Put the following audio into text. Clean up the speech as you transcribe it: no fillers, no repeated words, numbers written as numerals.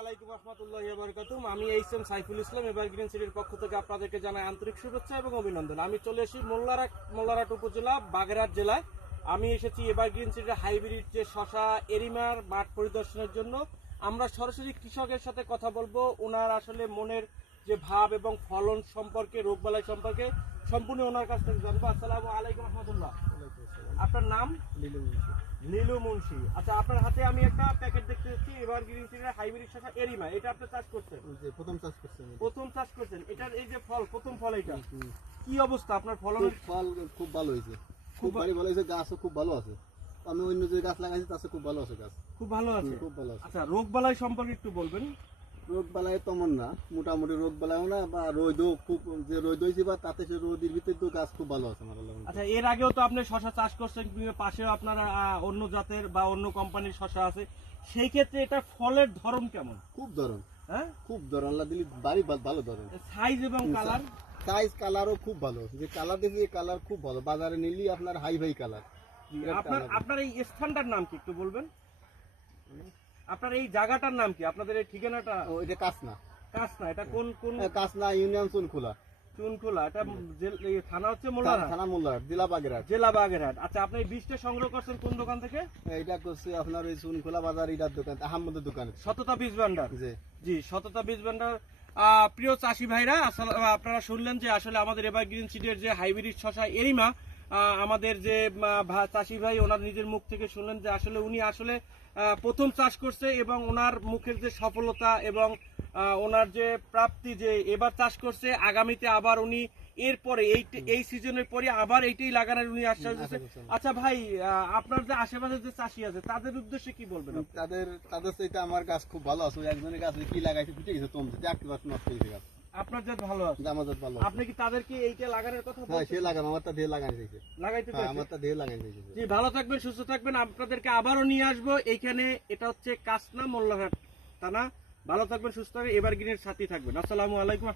আলাইকুম রহমতুল্লাহি ওয়া বারাকাতুহু। আমি এইচএম সাইফুল ইসলাম এভারগ্রিন সিটির পক্ষ থেকে আপনাদেরকে জানাই আন্তরিক শুভেচ্ছা এবং অভিনন্দন। আমি চলে এসেছি মোল্লারহাট উপজেলা বাগেরহাট জেলায়। আমি এসেছি এভারগ্রিন সিটির হাইব্রিড যে শশা এরিমার মাঠ পরিদর্শনের জন্য। আমরা সরাসরি কৃষকের সাথে কথা বলবো, ওনার আসলে মনের যে ভাব এবং ফলন সম্পর্কে, রোগবালাই সম্পর্কে সম্পূর্ণ ওনার কাছ থেকে জানবো। আসসালামু আলাইকুম রহমতুল্লাহ। আপনার নাম? নীলু মুন্সি। আচ্ছা, আপনার হাতে আমি একটা প্যাকেট দেখতে পাচ্ছি এভারগ্রিন সিটির হাইব্রিড শসা এরিমা। এটা আপনি চাষ করছেন? প্রথম চাষ করছেন। এটার এই যে ফল, প্রথম ফল, এটা কি অবস্থা আপনার ফলনের? ফল খুব ভালো হয়েছে, খুব ভালো হয়েছে, গাছও খুব ভালো আছে। আমি অন্য যে গাছ লাগাইছি তাতে খুব ভালো আছে, গাছ খুব ভালো আছে, খুব ভালো আছে। আচ্ছা, রোগবালাই সম্পর্কে একটু বলবেন। রোগ বালাই তেমন না, মোটামুটি রোগ বালাইও না, বা রোদও খুব, যে রোদ হয়েছে বা তাতে সে রোদের ভিতরে তো গাছ খুব ভালো আছে আমার। আচ্ছা, এর আগেও তো আপনি শশা চাষ করছেন, পাশেও আপনার অন্য জাতের বা অন্য কোম্পানির শশা আছে, সেই ক্ষেত্রে এটা ফলের ধরন কেমন? খুব ধরন, হ্যাঁ খুব ধরন, আল্লাহ দিলি বাড়ি ভালো ধরন। সাইজ এবং কালার? সাইজ কালারও খুব ভালো, যে কালার দেখি কালার খুব ভালো, বাজারে নিলি আপনার হাই ফাই কালার। আপনার এই স্থানটার নাম কি একটু বলবেন? আপনার এই জায়গাটার নাম কি? আপনাদের এই ঠিকানাটা? এটা কাসনা। কাসনা, এটা কোন কাসনা ইউনিয়ন চুনখোলা। চুনখোলা, এটা থানা হচ্ছে মোল্লারহাট। থানা মোল্লারহাট, জেলা বাগেরহাট। জেলা বাগেরহাট। আচ্ছা, আপনি এই বীজটা সংগ্রহ করছেন কোন দোকান থেকে? এটা করছে আপনার ওই চুনখোলা বাজার এটার দোকান, আহমদের দোকান, সততা বীজ ভান্ডার। জি, সততা বীজ ভান্ডার। প্রিয় চাষি ভাইরা, আপনারা শুনলেন যে আসলে আমাদের এভারগ্রিন সিটির যে হাইব্রিড শসা এরিমা, আমাদের যে চাষি ভাই ওনার নিজের মুখ থেকে শুনলেন যে আসলে উনি আসলে প্রথম চাষ করছে এবং ওনার মুখের যে সফলতা এবং ওনার যে প্রাপ্তি, যে এবার চাষ করছে, আগামীতে আবার উনি এরপরে এই সিজনের পরে আবার এইটাই লাগানোর উনি আশ্বাস দিচ্ছে। আচ্ছা ভাই, আপনার যে আশেপাশে যে চাষি আছে তাদের উদ্দেশ্যে কি বলবেন? তাদের সাথে আমার গাছ খুব ভালো আছে। একজনের গাছ কি লাগাইছে ফুটে গেছে, তোমার একটু গাছ নষ্ট হয়েছে গাছ। আপনার জাত ভালো আছে? আমার জাত ভালো। আপনি কি তাদেরকে এইটা লাগানোর কথা বলছেন? হ্যাঁ, সে লাগানো, আমারটা দিয়ে লাগানো হয়েছে, লাগাইতে আমারটা দিয়ে লাগানো হয়েছে। জি, ভালো থাকবেন, সুস্থ থাকবেন। আপনাদেরকে আবারও নিয়ে আসবো এইখানে। এটা হচ্ছে কাসনা মোল্লারহাট থানা। ভালো থাকবেন, সুস্থ থাকবেন, এভারগ্রিনের সাথেই থাকবেন। আসসালামু আলাইকুম।